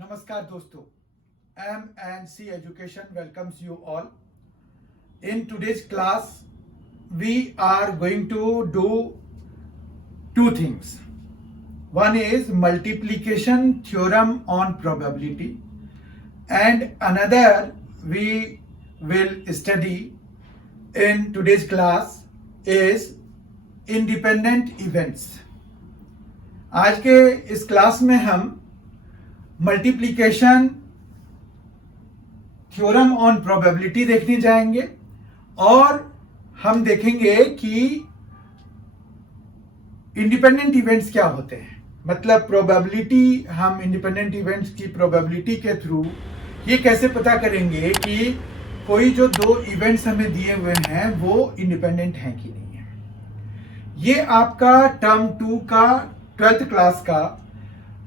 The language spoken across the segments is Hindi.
Namaskar dosto. M&C Education welcomes you all. In today's class, we are going to do two things. One is multiplication theorem on probability, and another we will study in today's class is independent events. आज के इस क्लास में हम मल्टीप्लिकेशन थ्योरम ऑन प्रोबेबिलिटी देखने जाएंगे और हम देखेंगे कि इंडिपेंडेंट इवेंट्स क्या होते हैं। मतलब प्रोबेबिलिटी, हम इंडिपेंडेंट इवेंट्स की प्रोबेबिलिटी के थ्रू ये कैसे पता करेंगे कि कोई जो दो इवेंट्स हमें दिए हुए हैं वो इंडिपेंडेंट हैं कि नहीं है। ये आपका टर्म 2 का 12th क्लास का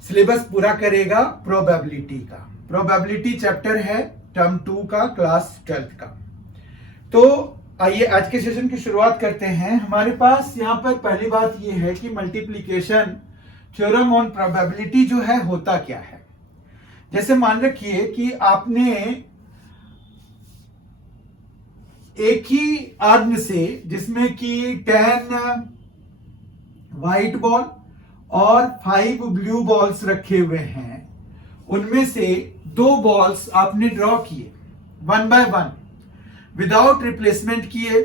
सिलेबस पूरा करेगा प्रोबेबिलिटी का। प्रोबेबिलिटी चैप्टर है टर्म 2 का क्लास 12th का। तो आइए आज के सेशन की शुरुआत करते हैं। हमारे पास यहाँ पर पहली बात ये है कि मल्टीप्लिकेशन थ्योरम ऑन प्रोबेबिलिटी जो है होता क्या है। जैसे मान रखिए कि आपने एक ही अर्न से, जिसमें कि 10 व्हाइट बॉल और 5 ब्लू बॉल्स रखे हुए हैं, उनमें से 2 बॉल्स आपने ड्रॉ किए 1 बाय 1 विदाउट रिप्लेसमेंट किए।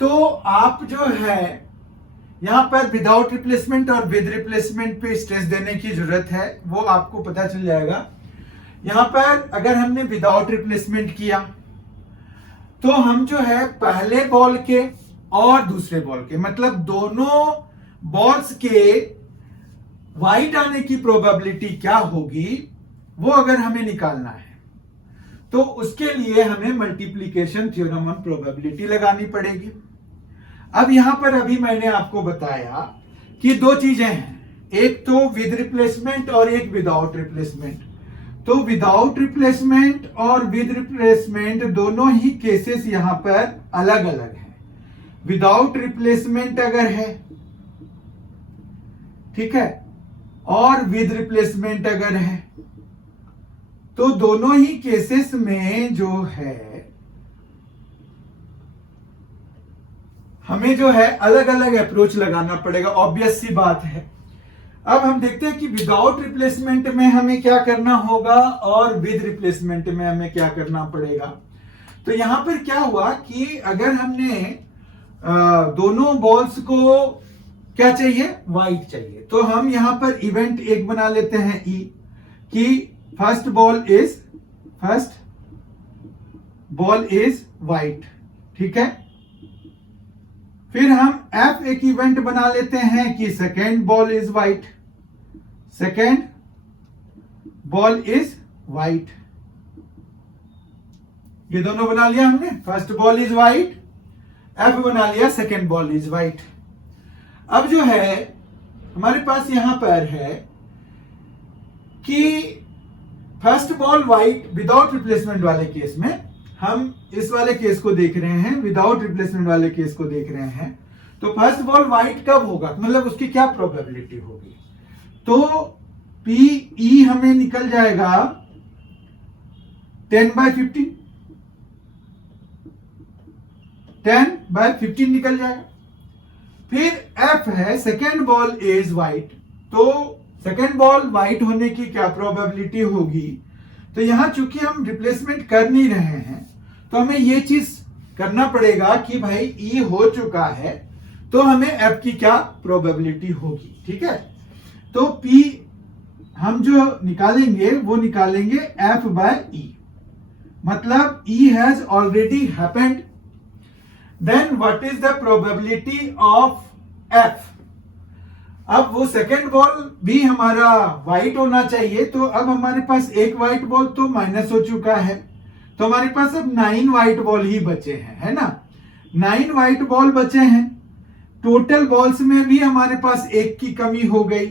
तो आप जो है यहां पर विदाउट रिप्लेसमेंट और विद रिप्लेसमेंट पे स्ट्रेस देने की जरूरत है, वो आपको पता चल जाएगा। यहां पर अगर हमने विदाउट रिप्लेसमेंट किया तो हम जो है पहले बॉल के और दूसरे बॉल के, मतलब दोनों बॉल्स के व्हाइट आने की प्रोबेबिलिटी क्या होगी वो अगर हमें निकालना है तो उसके लिए हमें मल्टीप्लिकेशन थ्योरम ऑन प्रोबेबिलिटी लगानी पड़ेगी। अब यहां पर अभी मैंने आपको बताया कि 2 चीजें हैं, एक तो विद रिप्लेसमेंट और एक विदाउट रिप्लेसमेंट। तो विदाउट रिप्लेसमेंट और विद रिप्लेसमेंट दोनों ही केसेस यहां पर अलग अलग हैं। विदाउट रिप्लेसमेंट अगर है, ठीक है, और विद रिप्लेसमेंट अगर है, तो दोनों ही केसेस में जो है हमें जो है अलग अलग अप्रोच लगाना पड़ेगा, ऑब्वियस सी बात है। अब हम देखते हैं कि विदाउट रिप्लेसमेंट में हमें क्या करना होगा और विद रिप्लेसमेंट में हमें क्या करना पड़ेगा। तो यहां पर क्या हुआ कि अगर हमने दोनों बॉल्स को क्या चाहिए, व्हाइट चाहिए, तो हम यहां पर इवेंट एक बना लेते हैं ई कि फर्स्ट बॉल इज व्हाइट, ठीक है। फिर हम एफ एक इवेंट बना लेते हैं कि second ball is white, second ball is white. ये दोनों बना लिया हमने, first ball is white, F बना लिया, सेकेंड बॉल इज व्हाइट। अब जो है हमारे पास यहां पर है कि first ball white without replacement वाले केस में, हम इस वाले केस को देख रहे हैं, विदाउट रिप्लेसमेंट वाले केस को देख रहे हैं। तो फर्स्ट बॉल व्हाइट कब होगा, मतलब उसकी क्या प्रोबेबिलिटी होगी। तो पीई हमें निकल जाएगा 10/15, 10/15 निकल जाएगा। फिर एफ है सेकेंड बॉल इज व्हाइट, तो सेकेंड बॉल व्हाइट होने की क्या प्रोबेबिलिटी होगी। तो यहां चूंकि हम रिप्लेसमेंट कर नहीं रहे हैं तो हमें ये चीज करना पड़ेगा कि भाई ई हो चुका है तो हमें एफ की क्या प्रोबेबिलिटी होगी, ठीक है। तो पी हम जो निकालेंगे वो निकालेंगे एफ बाय ई, मतलब E has already happened, then what is the probability of F. अब वो सेकेंड बॉल भी हमारा व्हाइट होना चाहिए, तो अब हमारे पास एक व्हाइट बॉल तो माइनस हो चुका है, तो हमारे पास अब 9 व्हाइट बॉल ही बचे हैं, है ना। 9 व्हाइट बॉल बचे हैं, टोटल बॉल्स में भी हमारे पास एक की कमी हो गई,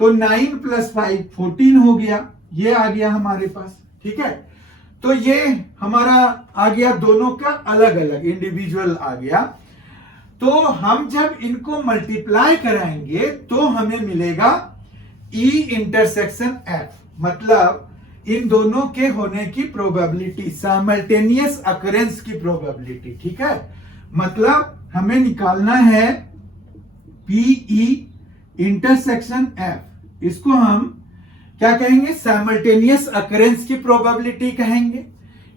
तो 9 + 5 14 हो गया, ये आ गया हमारे पास, ठीक है। तो ये हमारा आ गया दोनों का अलग अलग इंडिविजुअल आ गया। तो हम जब इनको मल्टीप्लाई कराएंगे तो हमें मिलेगा ई इंटरसेक्शन एफ, मतलब इन दोनों के होने की प्रोबेबिलिटी, साइमल्टेनियस अकरेंस की प्रोबेबिलिटी। ठीक है, मतलब हमें निकालना है पीई इंटरसेक्शन एफ, इसको हम क्या कहेंगे, साइमल्टेनियस अकरेंस की प्रोबेबिलिटी कहेंगे,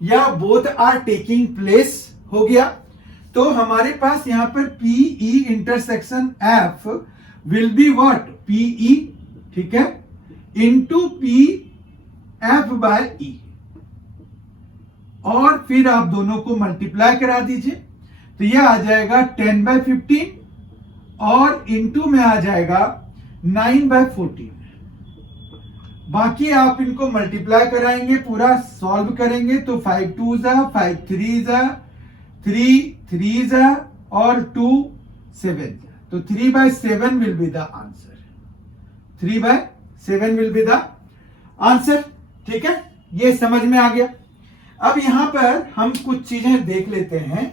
या बोथ आर टेकिंग प्लेस हो गया। तो हमारे पास यहां पर P E intersection F will be what, P E, ठीक है, into P F by E, और फिर आप दोनों को मल्टीप्लाई करा दीजिए, तो यह आ जाएगा 10/15 और इंटू में आ जाएगा 9/14। बाकी आप इनको मल्टीप्लाई कराएंगे, पूरा सॉल्व करेंगे तो 5 2 जा 5 3 जा 3 3 जा और 2 7 जा, तो 3/7 will be the answer, 3/7 will be the answer. ठीक है, ये समझ में आ गया। अब यहां पर हम कुछ चीजें देख लेते हैं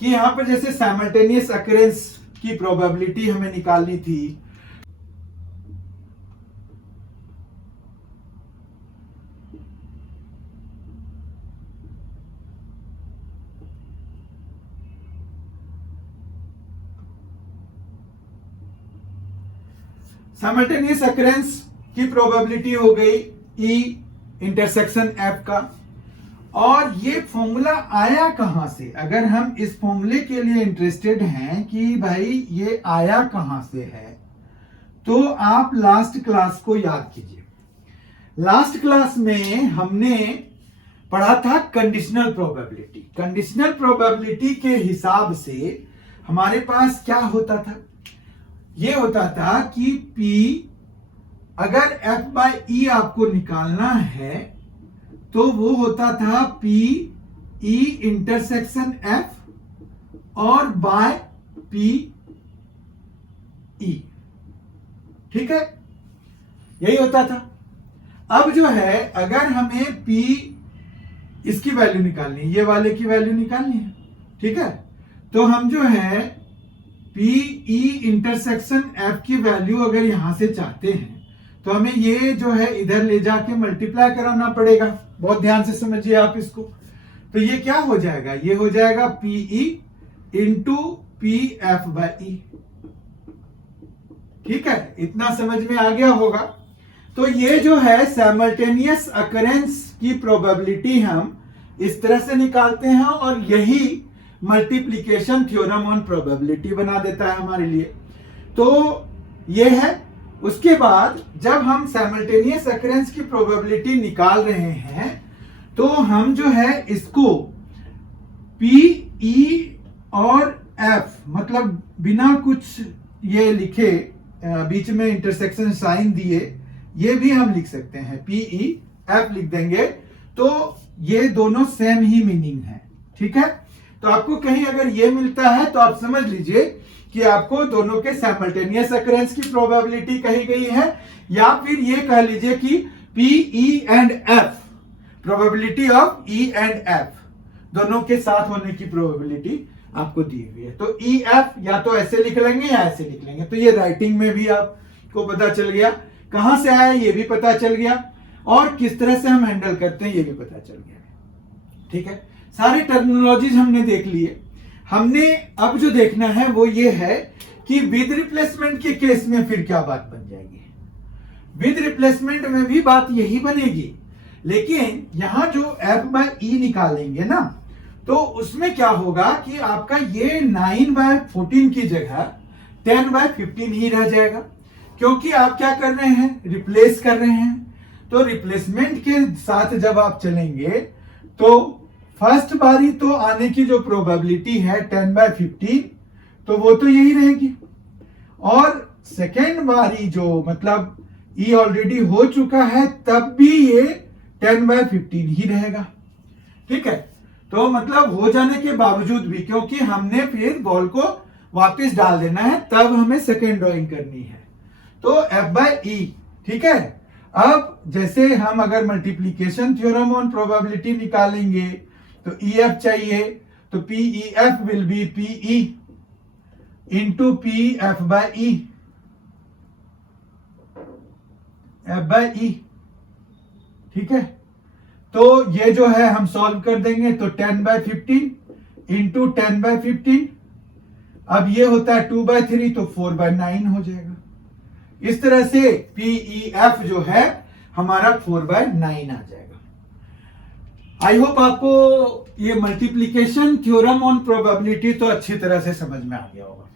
कि यहां पर जैसे साइमल्टेनियस अकरेंस की प्रोबेबिलिटी हमें निकालनी थी, साइमल्टेनियस अकरेंस की प्रोबेबिलिटी हो गई ई इंटरसेक्शन एफ का। और ये फॉर्मूला आया कहां से, अगर हम इस फॉर्मूले के लिए इंटरेस्टेड हैं कि भाई ये आया कहां से है, तो आप लास्ट क्लास को याद कीजिए। लास्ट क्लास में हमने पढ़ा था कंडीशनल प्रोबेबिलिटी। कंडीशनल प्रोबेबिलिटी के हिसाब से हमारे पास क्या होता था, ये होता था कि P, अगर F बाय E आपको निकालना है तो वो होता था P E इंटरसेक्शन F और बाय P E। ठीक है, यही होता था। अब जो है अगर हमें P इसकी वैल्यू निकालनी है, ये वाले की वैल्यू निकालनी है, ठीक है, तो हम जो है P E इंटरसेक्शन F की वैल्यू अगर यहां से चाहते हैं तो हमें ये जो है इधर ले जाके मल्टीप्लाई कराना पड़ेगा। बहुत ध्यान से समझिए आप इसको। तो ये क्या हो जाएगा, ये हो जाएगा PE into PF by E। ठीक है, इतना समझ में आ गया होगा। तो ये जो है साइमल्टेनियस अकरेंस की प्रोबेबिलिटी हम इस तरह से निकालते हैं, और यही मल्टीप्लिकेशन थ्योरम ऑन प्रोबेबिलिटी बना देता है हमारे लिए। तो ये है। उसके बाद जब हम साइमल्टेनियस अकरेंस की प्रोबेबिलिटी निकाल रहे हैं तो हम जो है इसको P E और F, मतलब बिना कुछ ये लिखे बीच में इंटरसेक्शन साइन दिए, ये भी हम लिख सकते हैं, P E F लिख देंगे तो ये दोनों सेम ही मीनिंग है। ठीक है, तो आपको कहीं अगर ये मिलता है तो आप समझ लीजिए कि आपको दोनों के साइमल्टेनियस अकरेंस की प्रोबेबिलिटी कही गई है, या फिर ये कह लीजिए कि P E and F, probability of E and F, दोनों के साथ होने की प्रोबेबिलिटी आपको दी हुई है। तो E F या तो ऐसे लिख लेंगे या ऐसे लिख लेंगे। तो ये राइटिंग में भी आपको पता चल गया, कहां से आया ये भी पता चल गया, और किस तरह से हम हैंडल करते हैं ये भी पता चल गया। ठीक है, सारे टर्मिनोलॉजीज हमने देख लिए। हमने अब जो देखना है वो ये है कि विद रिप्लेसमेंट के केस में फिर क्या बात बन जाएगी। विद रिप्लेसमेंट में भी बात यही बनेगी, लेकिन यहां जो F बाय E निकालेंगे ना, तो उसमें क्या होगा कि आपका ये 9/14 की जगह 10/15 ही रह जाएगा, क्योंकि आप क्या कर रहे हैं, रिप्लेस कर रहे हैं। तो रिप्लेसमेंट के साथ जब आप चलेंगे तो फर्स्ट बारी तो आने की जो प्रोबेबिलिटी है 10/15, तो वो तो यही रहेगी, और सेकेंड बारी जो मतलब E ऑलरेडी हो चुका है तब भी ये 10/15 ही रहेगा। ठीक है, तो मतलब हो जाने के बावजूद भी, क्योंकि हमने फिर बॉल को वापस डाल देना है, तब हमें सेकेंड ड्रॉइंग करनी है, तो F बाय E। ठीक है, अब जैसे हम अगर मल्टीप्लीकेशन थ्योरम ऑन प्रोबेबिलिटी निकालेंगे तो EF चाहिए, तो PEF will be PE into PF by E। F by E, ठीक है। तो ये जो है हम सॉल्व कर देंगे, तो 10/15 इंटू 10/15, अब ये होता है 2/3, तो 4/9 हो जाएगा। इस तरह से PEF जो है हमारा 4/9 आ जाएगा। आई होप आपको ये मल्टीप्लीकेशन थ्योरम ऑन प्रोबेबिलिटी तो अच्छी तरह से समझ में आ गया होगा।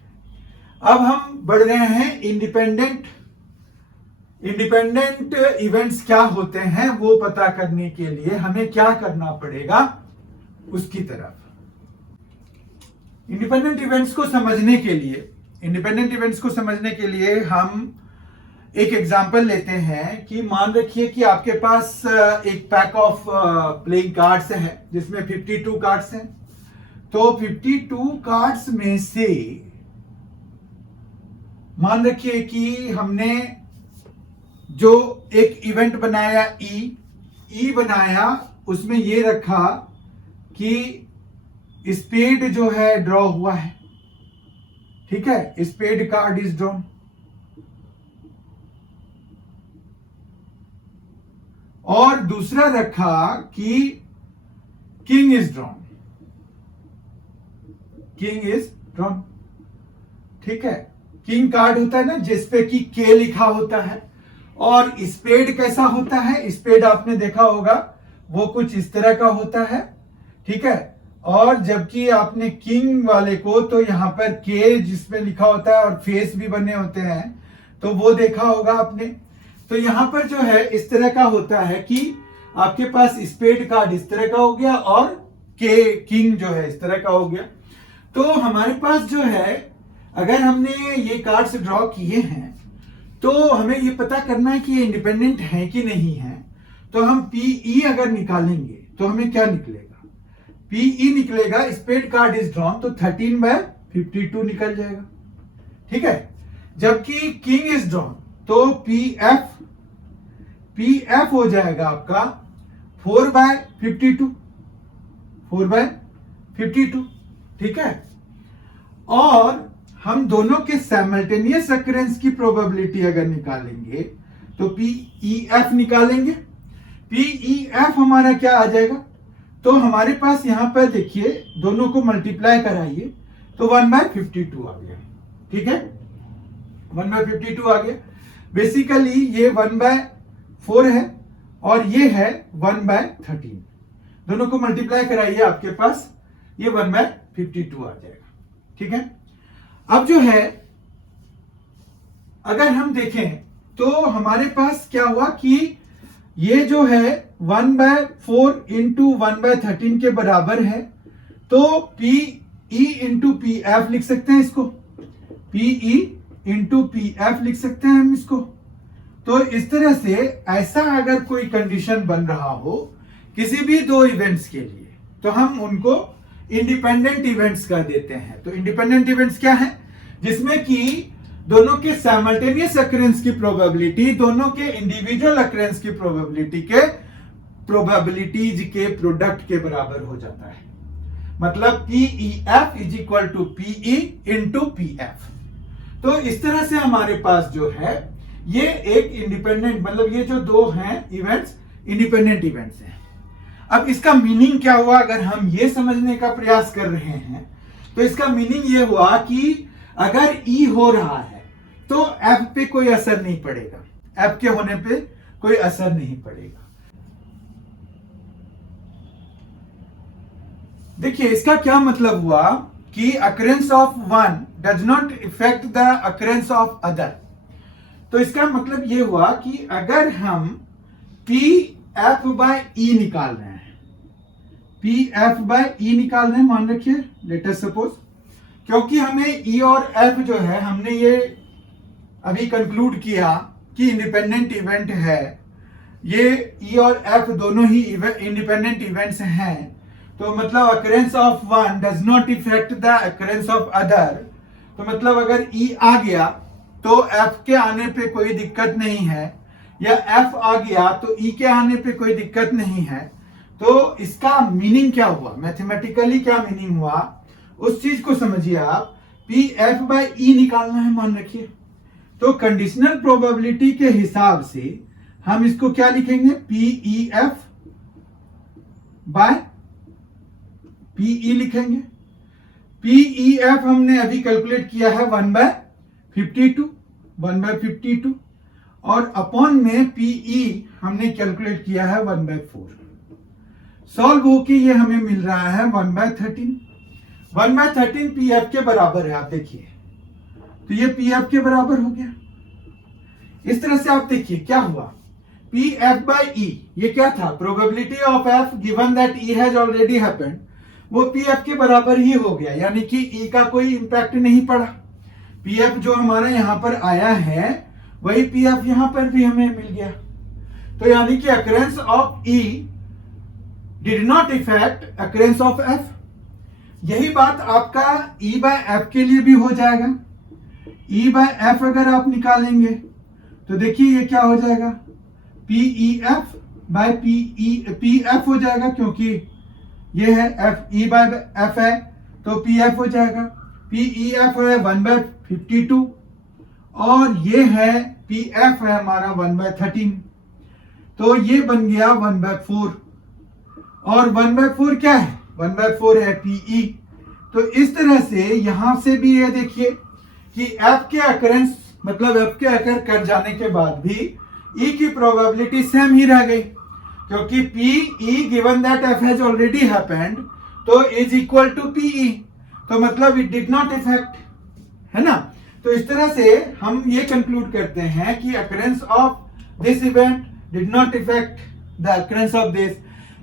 अब हम बढ़ रहे हैं इंडिपेंडेंट इवेंट्स क्या होते हैं वो पता करने के लिए हमें क्या करना पड़ेगा उसकी तरफ। इंडिपेंडेंट इवेंट्स को समझने के लिए हम एक एग्जांपल लेते हैं कि मान रखिए कि आपके पास एक पैक ऑफ प्लेइंग कार्ड्स है जिसमें 52 कार्ड्स हैं। तो 52 कार्ड्स में से मान रखिए कि हमने जो एक इवेंट बनाया ई बनाया, उसमें ये रखा कि स्पेड जो है ड्रॉ हुआ है, ठीक है, स्पेड कार्ड इज ड्रॉन। और दूसरा रखा कि किंग इज ड्रॉन, ठीक है। किंग कार्ड होता है ना जिसपे कि के लिखा होता है, और स्पेड कैसा होता है, स्पेड आपने देखा होगा वो कुछ इस तरह का होता है, ठीक है। और जबकि आपने किंग वाले को तो यहां पर के जिसमें लिखा होता है और फेस भी बने होते हैं, तो वो देखा होगा आपने। तो यहां पर जो है इस तरह का होता है कि आपके पास स्पेड कार्ड इस तरह का हो गया और के किंग जो है इस तरह का हो गया। तो हमारे पास जो है अगर हमने ये कार्ड्स ड्रॉ किए हैं तो हमें ये पता करना है कि ये इंडिपेंडेंट है कि नहीं है। तो हम PE अगर निकालेंगे तो हमें क्या निकलेगा, PE निकलेगा स्पेड कार्ड इज ड्रॉन, तो 13/52 निकल जाएगा, ठीक है। जबकि किंग इज ड्रॉन तो PF हो जाएगा आपका 4/52, ठीक है। और हम दोनों के साइमल्टेनियस अकरेंस की प्रोबेबिलिटी अगर निकालेंगे तो PEF निकालेंगे। PEF हमारा क्या आ जाएगा, तो हमारे पास यहां पर देखिए दोनों को मल्टीप्लाई कराइए तो 1/52 आ गया, ठीक है, 1/52 आ गया। बेसिकली ये 1/4 है और ये है 1/13, दोनों को मल्टीप्लाई कराइए आपके पास ये 1/52 आ जाएगा, ठीक है। अब जो है अगर हम देखें तो हमारे पास क्या हुआ कि ये जो है 1/4 इंटू 1/13 के बराबर है, तो PE इंटू PF लिख सकते हैं इसको, PE इंटू PF लिख सकते हैं हम इसको। तो इस तरह से ऐसा अगर कोई कंडीशन बन रहा हो किसी भी दो इवेंट्स के लिए तो हम उनको इंडिपेंडेंट इवेंट्स कह देते हैं। तो इंडिपेंडेंट इवेंट्स क्या है, जिसमें कि दोनों के साइमल्टेनियस अकरेंस की प्रोबेबिलिटी दोनों के इंडिविजुअल अकरेंस की प्रोबेबिलिटीज के प्रोडक्ट के बराबर हो जाता है। मतलब PEF is equal to PE into PF। तो इस तरह से हमारे पास जो है ये एक इंडिपेंडेंट, मतलब ये जो दो हैं इवेंट्स इंडिपेंडेंट इवेंट्स हैं। अब इसका मीनिंग क्या हुआ, अगर हम ये समझने का प्रयास कर रहे हैं तो इसका मीनिंग ये हुआ कि अगर E हो रहा है तो F पे कोई असर नहीं पड़ेगा, F के होने पे कोई असर नहीं पड़ेगा। देखिए इसका क्या मतलब हुआ कि occurrence of one does not effect the occurrence of other. तो इसका मतलब यह हुआ कि अगर हम PF/E निकाल रहे हैं, PF/E निकाल रहे हैं, मान रखिए लेट अस सपोज, क्योंकि हमें E और F जो है हमने ये अभी कंक्लूड किया कि इंडिपेंडेंट इवेंट है, ये E और F दोनों ही इंडिपेंडेंट इवेंट्स हैं। तो मतलब occurrence of one does not effect the occurrence of other. तो मतलब अगर E आ गया तो F के आने पे कोई दिक्कत नहीं है, या F आ गया तो E के आने पे कोई दिक्कत नहीं है। तो इसका मीनिंग क्या हुआ, मैथमेटिकली क्या मीनिंग हुआ उस चीज को समझिए आप। PF/E निकालना है मान रखिए, तो कंडीशनल प्रोबेबिलिटी के हिसाब से हम इसको क्या लिखेंगे, PEF बाय PE लिखेंगे। PEF हमने अभी कैलकुलेट किया है 1/52 और अपॉन में PE हमने कैलकुलेट किया है 1/4। सॉल्व होके ये हमें मिल रहा है 1/13। 1/13 PF के बराबर है, आप देखिए, तो ये PF के बराबर हो गया। इस तरह से आप देखिए क्या हुआ, PF by E, ये क्या था, probability of F given that E has already happened, वो PF के बराबर ही हो गया, यानी कि E का कोई इंपैक्ट नहीं पड़ा। PF जो हमारा यहां पर आया है वही PF यहां पर भी हमें मिल गया। तो यानी कि occurrence of E did not effect occurrence of F। यही बात आपका E by F के लिए भी हो जाएगा। E by F अगर आप निकालेंगे तो देखिए ये क्या हो जाएगा, PEF by PF हो जाएगा, क्योंकि ये है F, E by F है तो PF हो जाएगा। PEF है 1/52 और ये है PF है हमारा 1/13, तो ये बन गया 1/4 और 1/4 क्या है, 1/4 है PE। तो इस तरह से यहां से भी ये देखिए कि F के अकरेंस मतलब F के अकर कर जाने के बाद भी E की प्रोबेबिलिटी सेम ही रह गई, क्योंकि PE given that F has already happened तो इज इक्वल टू PE, तो मतलब इट डिड नॉट इफेक्ट, है ना। तो इस तरह से हम ये कंक्लूड करते हैं कि occurrence of this event did not effect the occurrence of this,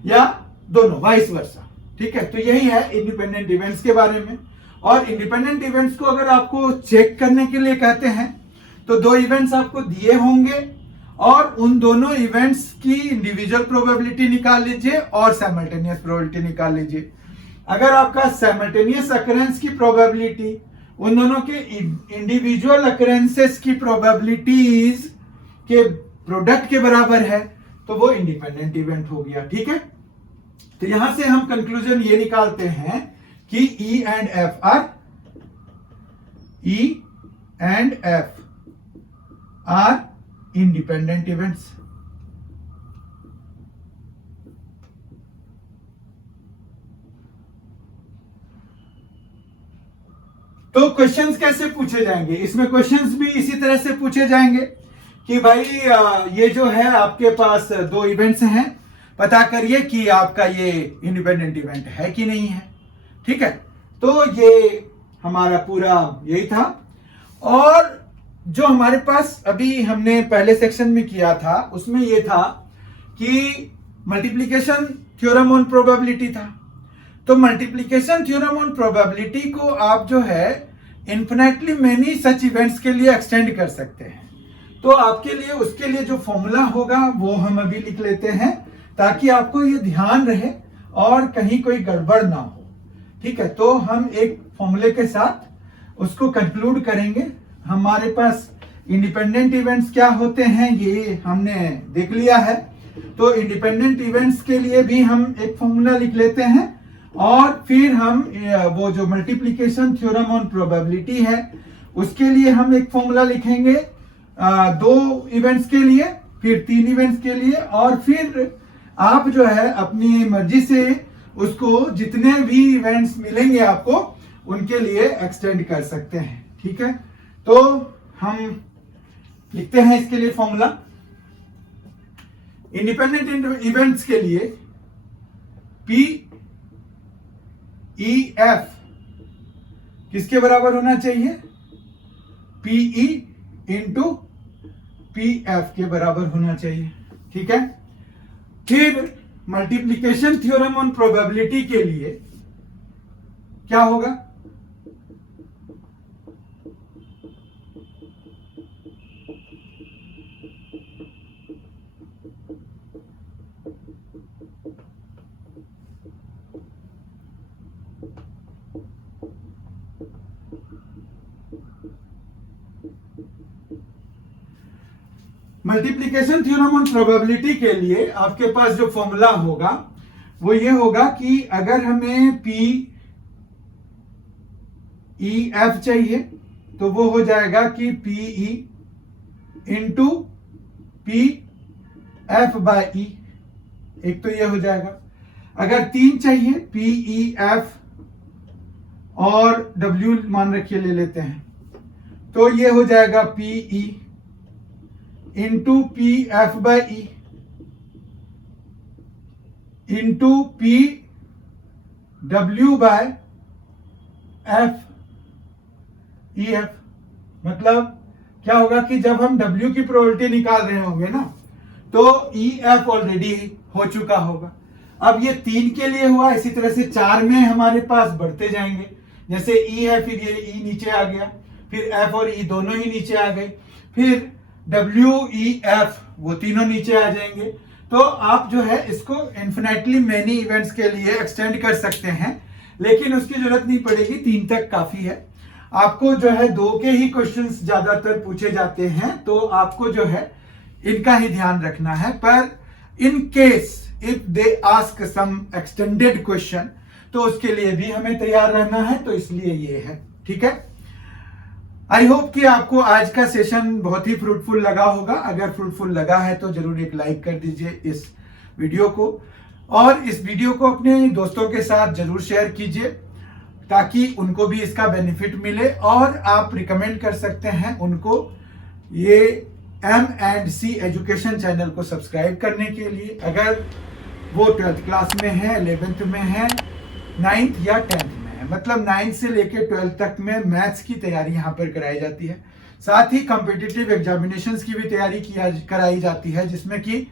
या दोनों वाइस वर्सा। ठीक है, तो यही है इंडिपेंडेंट इवेंट्स के बारे में। और इंडिपेंडेंट इवेंट्स को अगर आपको चेक करने के लिए कहते हैं तो दो इवेंट्स आपको दिए होंगे और उन दोनों इवेंट्स की इंडिविजुअल प्रोबेबिलिटी निकाल लीजिए और साइमल्टेनियस प्रोबेबिलिटी निकाल लीजिए। अगर आपका साइमल्टेनियस अकरेंस की प्रोबेबिलिटी उन दोनों के इंडिविजुअल अकरेंसेस की प्रोबेबिलिटीज के प्रोडक्ट के बराबर है तो वो इंडिपेंडेंट इवेंट हो गया। ठीक है, तो यहां से हम कंक्लूजन ये निकालते हैं कि E and F are independent events। तो क्वेश्चंस कैसे पूछे जाएंगे, इसमें क्वेश्चंस भी इसी तरह से पूछे जाएंगे कि भाई ये जो है आपके पास दो इवेंट्स हैं, पता करिए कि आपका ये इंडिपेंडेंट इवेंट है कि नहीं है। ठीक है, तो ये हमारा पूरा यही था। और जो हमारे पास अभी हमने पहले सेक्शन में किया था उसमें ये था कि मल्टीप्लिकेशन थ्योरम ऑन प्रोबेबिलिटी था। तो मल्टीप्लिकेशन थ्योरम ऑन प्रोबेबिलिटी को आप जो है इन्फिनेटली मेनी सच इवेंट्स के लिए एक्सटेंड कर सकते हैं। तो आपके लिए उसके लिए जो फॉर्मूला होगा वो हम अभी लिख लेते हैं ताकि आपको ये ध्यान रहे और कहीं कोई गड़बड़ ना हो। ठीक है, तो हम एक फॉर्मूले के साथ उसको कंक्लूड करेंगे। हमारे पास इंडिपेंडेंट इवेंट्स क्या होते हैं ये हमने देख लिया है, तो इंडिपेंडेंट इवेंट्स के लिए भी हम एक फॉर्मूला लिख लेते हैं और फिर हम वो जो मल्टीप्लिकेशन थ्योरम ऑन प्रोबेबिलिटी है उसके लिए हम एक फॉर्मूला लिखेंगे, दो इवेंट्स के लिए, फिर तीन इवेंट्स के लिए, और फिर आप जो है अपनी मर्जी से उसको जितने भी इवेंट्स मिलेंगे आपको उनके लिए एक्सटेंड कर सकते हैं। ठीक है, तो हम लिखते हैं इसके लिए फॉर्मूला। इंडिपेंडेंट इवेंट्स के लिए PEF किसके बराबर होना चाहिए, PE इंटू PF के बराबर होना चाहिए। ठीक है, फिर मल्टीप्लिकेशन थ्योरम ऑन प्रोबेबिलिटी के लिए क्या होगा, मल्टीप्लिकेशन थ्योरम ऑन प्रोबेबिलिटी के लिए आपके पास जो फॉर्मूला होगा वो ये होगा कि अगर हमें PEF चाहिए तो वो हो जाएगा कि PE into F by E, एक तो ये हो जाएगा। अगर 3 चाहिए, पी ई एफ और डब्ल्यू मान रखिए ले लेते हैं, तो ये हो जाएगा P E into P F by E into P W by F E F. मतलब क्या होगा कि जब हम डब्ल्यू की प्रोबेबिलिटी निकाल रहे होंगे ना, तो ई एफ ऑलरेडी हो चुका होगा। अब ये 3 के लिए हुआ, इसी तरह से 4 में हमारे पास बढ़ते जाएंगे। जैसे ई है, फिर ये ई नीचे आ गया, फिर एफ और ई दोनों ही नीचे आ गए, फिर डब्ल्यू ई एफ वो तीनों नीचे आ जाएंगे। तो आप जो है इसको इन्फिनेटली मेनी इवेंट्स के लिए एक्सटेंड कर सकते हैं, लेकिन उसकी जरूरत नहीं पड़ेगी, 3 तक काफी है। आपको जो है 2 के ही क्वेश्चंस ज्यादातर पूछे जाते हैं, तो आपको जो है इनका ही ध्यान रखना है। पर in case if they ask some extended question, तो उसके लिए भी हमें तैयार रहना है, तो इसलिए ये है। ठीक है, आई होप कि आपको आज का सेशन बहुत ही फ्रूटफुल लगा होगा। अगर फ्रूटफुल लगा है तो जरूर एक लाइक कर दीजिए इस वीडियो को, और इस वीडियो को अपने दोस्तों के साथ जरूर शेयर कीजिए, ताकि उनको भी इसका बेनिफिट मिले। और आप रिकमेंड कर सकते हैं उनको ये M&C एजुकेशन चैनल को सब्सक्राइब करने के लिए, अगर वो 12th क्लास में है, 11th में है, 9th या 10th में है। मतलब 9th से लेकर 12th तक में मैथ्स की तैयारी यहाँ पर कराई जाती है। साथ ही कॉम्पिटिटिव एग्जामिनेशंस की भी तैयारी कराई जाती है, जिसमें कि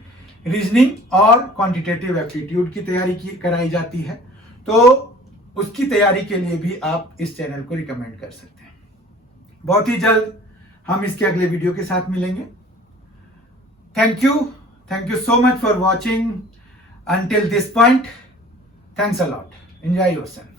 रीजनिंग और क्वांटिटेटिव एप्टीट्यूड की तैयारी कराई जाती है। तो उसकी तैयारी के लिए भी आप इस चैनल को रिकमेंड कर सकते हैं। बहुत ही जल्द हम इसके अगले वीडियो के साथ मिलेंगे। Thank you so much for watching until this point. Thanks a lot. Enjoy yourself.